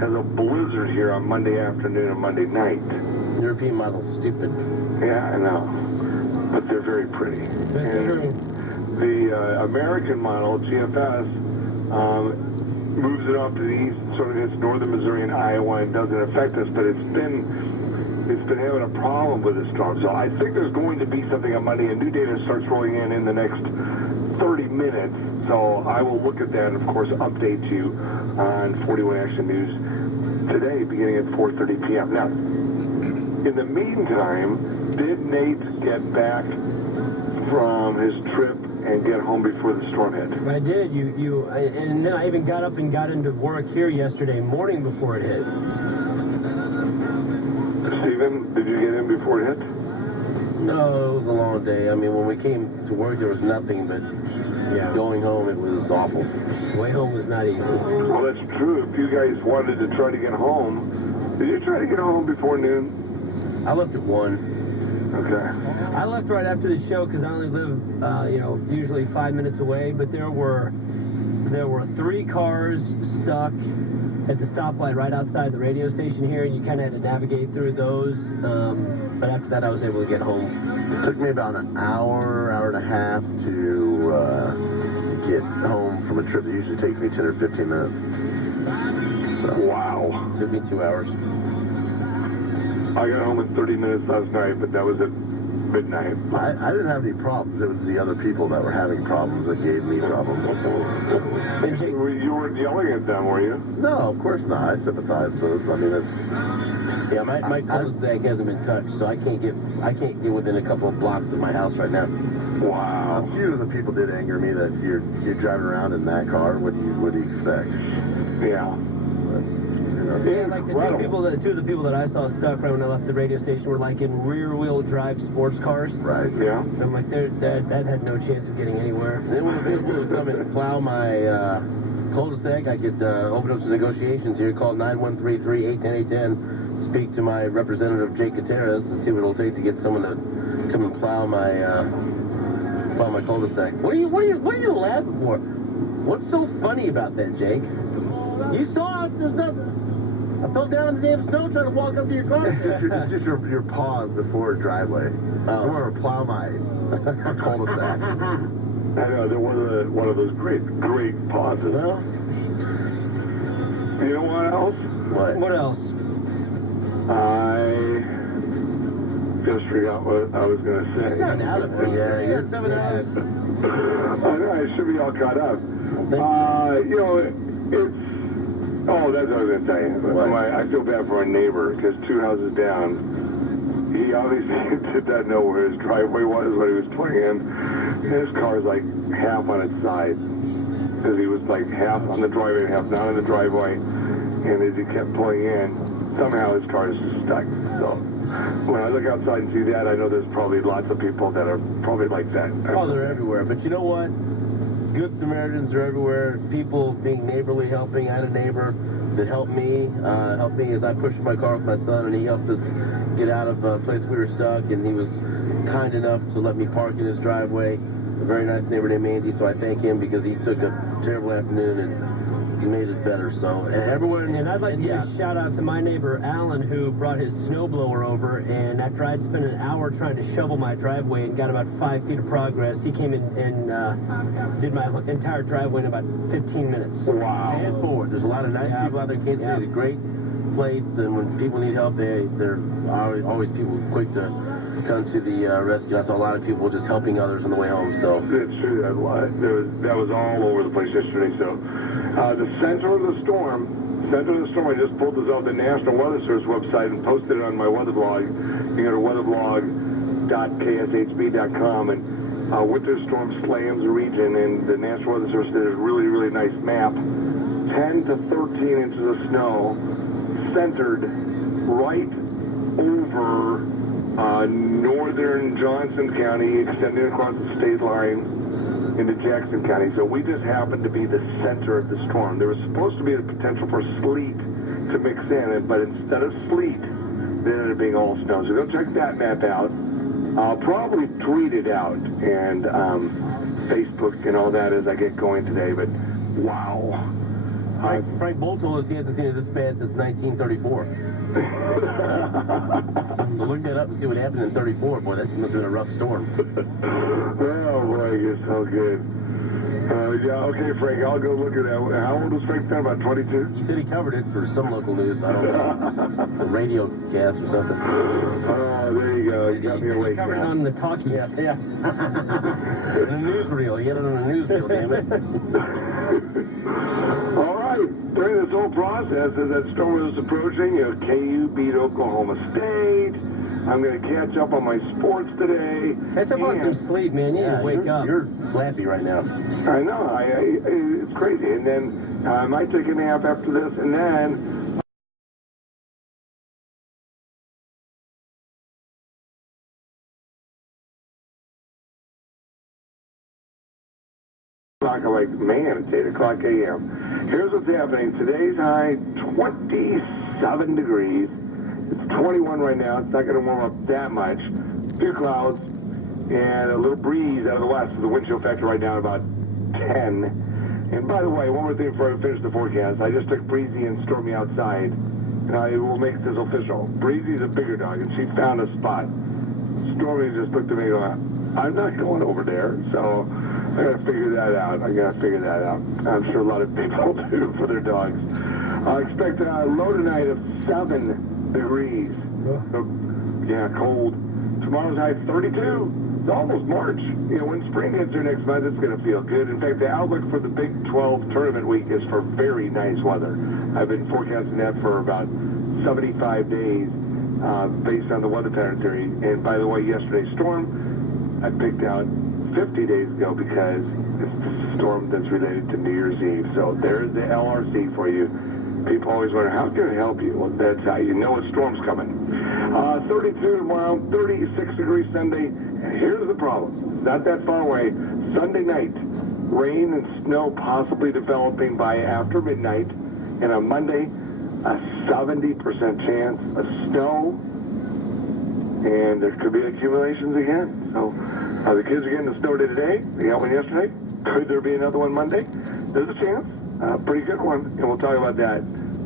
has a blizzard here on Monday afternoon and Monday night. European model's stupid. Yeah, I know. But they're very pretty. That's true. The American model, GFS, moves it off to the east, sort of hits northern Missouri and Iowa, and doesn't affect us, but it's been having a problem with the storm. So I think there's going to be something on Monday, and new data starts rolling in the next 30 minutes. So I will look at that and, of course, update you on 41 Action News today, beginning at 4:30 p.m. Now, in the meantime, did Nate get back from his trip and get home before the storm hit? I did. And then I even got up and got into work here yesterday morning before it hit. Steven, did you get in before it hit? No, it was a long day. I mean, when we came to work, there was nothing, but going home, it was awful. Way home was not easy. Well, that's true. If you guys wanted to try to get home, did you try to get home before noon? I left at 1. Okay. I left right after the show because I only live, usually 5 minutes away. But there were 3 cars stuck at the stoplight right outside the radio station here, and you kind of had to navigate through those. But after that, I was able to get home. It took me about an hour and a half to get home from a trip that usually takes me 10 or 15 minutes. So, wow. It took me 2 hours. I got home in 30 minutes last night, but that was at midnight. I didn't have any problems. It was the other people that were having problems that gave me problems. You weren't yelling at them, were you? No, of course not. I sympathize with them. I mean, it's... Yeah, my cul-de-sac hasn't been touched, so I can't get within a couple of blocks of my house right now. Wow. A few of the people did anger me that you're driving around in that car. What do you expect? Yeah. Yeah, like the two of the people that I saw stuck right when I left the radio station were like in rear-wheel drive sports cars. Right. Yeah. And I'm like, that had no chance of getting anywhere. They were able to come and plow my cul-de-sac. I could open up some negotiations here. Call 913-381-810-810. Speak to my representative, Jake Gutierrez, and see what it'll take to get someone to come and plow my cul-de-sac. What are you laughing for? What's so funny about that, Jake? You saw it. There's nothing. I fell down in the damn snow trying to walk up to your car. It's just your pause before a driveway. I want to plow my cul-de-sac. I know, they're one of those great pauses. Well, you know what else? What else? I just forgot what I was going to say. you're not out of it. Yeah, you're 7 hours. I know, I should be all caught up. It's... Oh, that's what I was going to tell you. I feel bad for my neighbor, because 2 houses down, he obviously did not know where his driveway was when he was pulling in. His car is like half on its side, because he was like half on the driveway and half not on the driveway. And as he kept pulling in, somehow his car is just stuck. So when I look outside and see that, I know there's probably lots of people that are probably like that. Oh, they're everywhere. But you know what? Good Samaritans are everywhere. People being neighborly, helping. I had a neighbor that helped me as I pushed my car with my son, and he helped us get out of a place we were stuck, and he was kind enough to let me park in his driveway. A very nice neighbor named Andy, so I thank him because he took a terrible afternoon and he made it better. So everyone, and I'd like to give a shout out to my neighbor Alan, who brought his snowblower over, and after I'd spent an hour trying to shovel my driveway and got about 5 feet of progress, he came in and did my entire driveway in about 15 minutes. Wow. And forward. There's a lot of nice people out there. Kansas City is a great place, and when people need help, they're always people quick to come to the rescue. I saw a lot of people just helping others on the way home. So it's true. That was all over the place yesterday. So the center of the storm, I just pulled this off the National Weather Service website and posted it on my weather blog. You go to weatherblog.kshb.com, and winter storm slams the region, and the National Weather Service did a really, really nice map. 10 to 13 inches of snow centered right over northern Johnson County, extending across the state line into Jackson County. So we just happened to be the center of the storm. There was supposed to be the potential for sleet to mix in, but instead of sleet, it ended up being all snow. So go check that map out. I'll probably tweet it out and Facebook and all that as I get going today. But wow. Frank Bull told us he hasn't seen it this bad since 1934. So look that up and see what happened in 34. Boy, that must have been a rough storm. Oh, boy, you're so good. Yeah, okay, Frank, I'll go look at that. How old was Frank then? About 22? He said he covered it for some local news. I don't know. A radio cast or something. Oh, there you go. You got me awake Covered it now. on the talkie. Yeah. In a newsreel. He had it on a newsreel, damn it. All right. During this whole process, as that storm was approaching, KU beat Oklahoma State. I'm going to catch up on my sports today. Catch up on some sleep, man. You need to wake up. You're slappy right now. I know. It's crazy. And then I might take a nap after this, and then I'm like, man, it's 8 o'clock a.m. Here's what's happening. Today's high, 27 degrees. It's 21 right now. It's not going to warm up that much. A few clouds and a little breeze out of the west. So the wind chill factor right now about 10. And by the way, one more thing before I finish the forecast. I just took Breezy and Stormy outside, and I will make this official. Breezy's a bigger dog, and she found a spot. Stormy just looked at me going, I'm not going over there. So I got to figure that out. I'm sure a lot of people do for their dogs. I expect a low tonight of 7 degrees. So, yeah, cold. Tomorrow's high 32. It's almost March. When spring hits here next month, it's going to feel good. In fact, the outlook for the Big 12 tournament week is for very nice weather. I've been forecasting that for about 75 days based on the weather pattern theory. And by the way, yesterday's storm I picked out 50 days ago because it's a storm that's related to New Year's Eve. So there's the LRC for you. People always wonder, how can it help you? Well, that's how you know a storm's coming. 32 tomorrow, 36 degrees Sunday. And here's the problem. It's not that far away. Sunday night, rain and snow possibly developing by after midnight. And on Monday, a 70% chance of snow. And there could be accumulations again. So the kids are getting the snow day today. They got one yesterday. Could there be another one Monday? There's a chance. Pretty good one, and we'll talk about that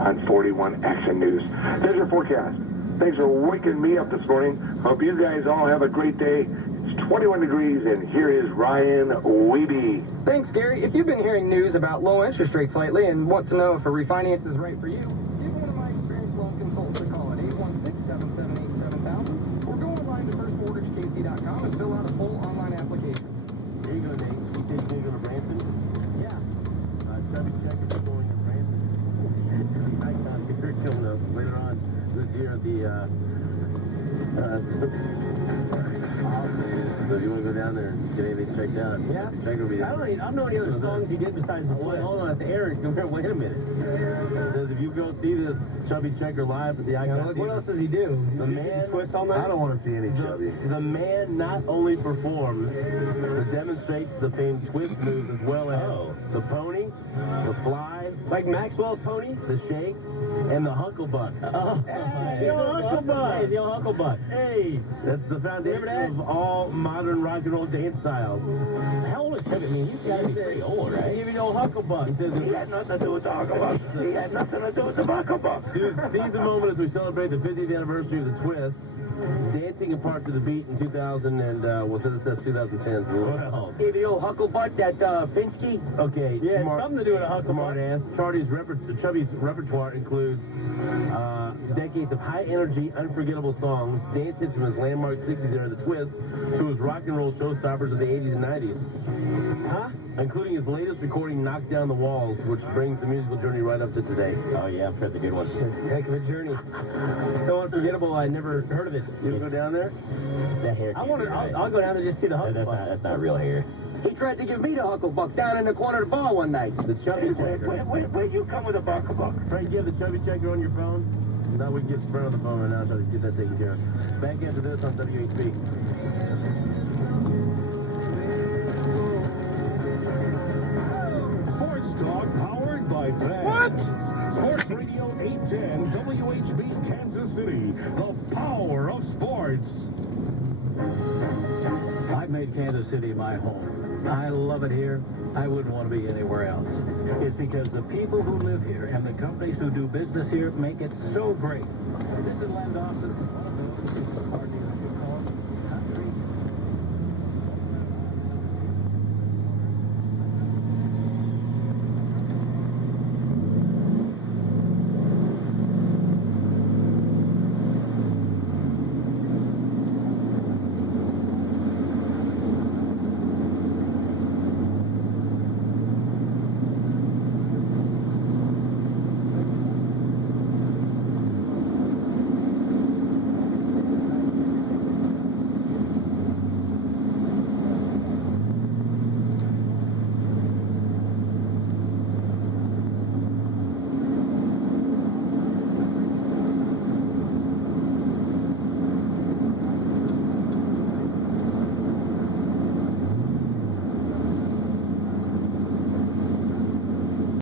on 41 Action News. There's your forecast. Thanks for waking me up this morning. Hope you guys all have a great day. It's 21 degrees, and here is Ryan Weeby. Thanks, Gary. If you've been hearing news about low interest rates lately and want to know if a refinance is right for you, give one of my experienced loan consultants a call at 816-778-7000 or go online to firstmortgagekc.com and fill out a full online application. There you go, Nate. You think you're going to Branson? Yeah. Chubby check if you're going to Branson. Nice time. You're killing us later on this year at the, so if you want to go down there and get anything checked out, Yeah. check will be there. I don't know any other songs he did besides the Wait, Twist. hold on, it's Aaron. Come here, wait a minute. It says if you go see this Chubby Checker live at the Icon What else does he do? The man, Twist all night? I don't want to see any Chubby. the man not only performs, but demonstrates the famed twist moves as well as the pony, the fly, Like Maxwell's pony? the shake, and the hucklebuck. Oh, Hey, the hucklebuck! Hey, the old Hucklebuck. Hey, that's the foundation of all modern rock and roll dance styles. How old is Chubby? I mean, he's got to be pretty old, right? Give me the old hucklebuck. He says, he had nothing to do with the hucklebuck. He had nothing to do with the hucklebuck. Dude, seize the moment as we celebrate the 50th anniversary of the Twist. Dancing apart to the beat in 2000 and, we'll say that's 2010. Well, Hey, the old Hucklebuck, that Finsky? okay. Yeah, something to do with a Hucklebuck. Smart ass. Chubby's repertoire includes decades of high energy, unforgettable songs, dance hits from his landmark 60s era, The Twist, to his rock and roll showstoppers of the 80s and 90s. Huh? Including his latest recording, Knock Down the Walls, which brings the musical journey right up to today. Oh, yeah, that's a good one. Heck of a journey. So unforgettable, I never heard of it. You want to go down there? That hair. I'll go down there just see the Hucklebuck. That's not real hair. He tried to give me the Hucklebuck down in the corner of the bar one night. The Chubby Checker. Where'd you come with a Hucklebuck? Frank, you have the Chubby Checker on your phone? Now we can get Sprint on the phone right now so we can get that taken care of. Back after this on WHB. Sports Talk powered by Brad. What? Sports Radio 810 WHB Kansas City. The power of sports. I've made made Kansas City my home. I love it here. I wouldn't want to be anywhere else. It's because the people who live here and the companies who do business here make it so great. This is Len Dawson.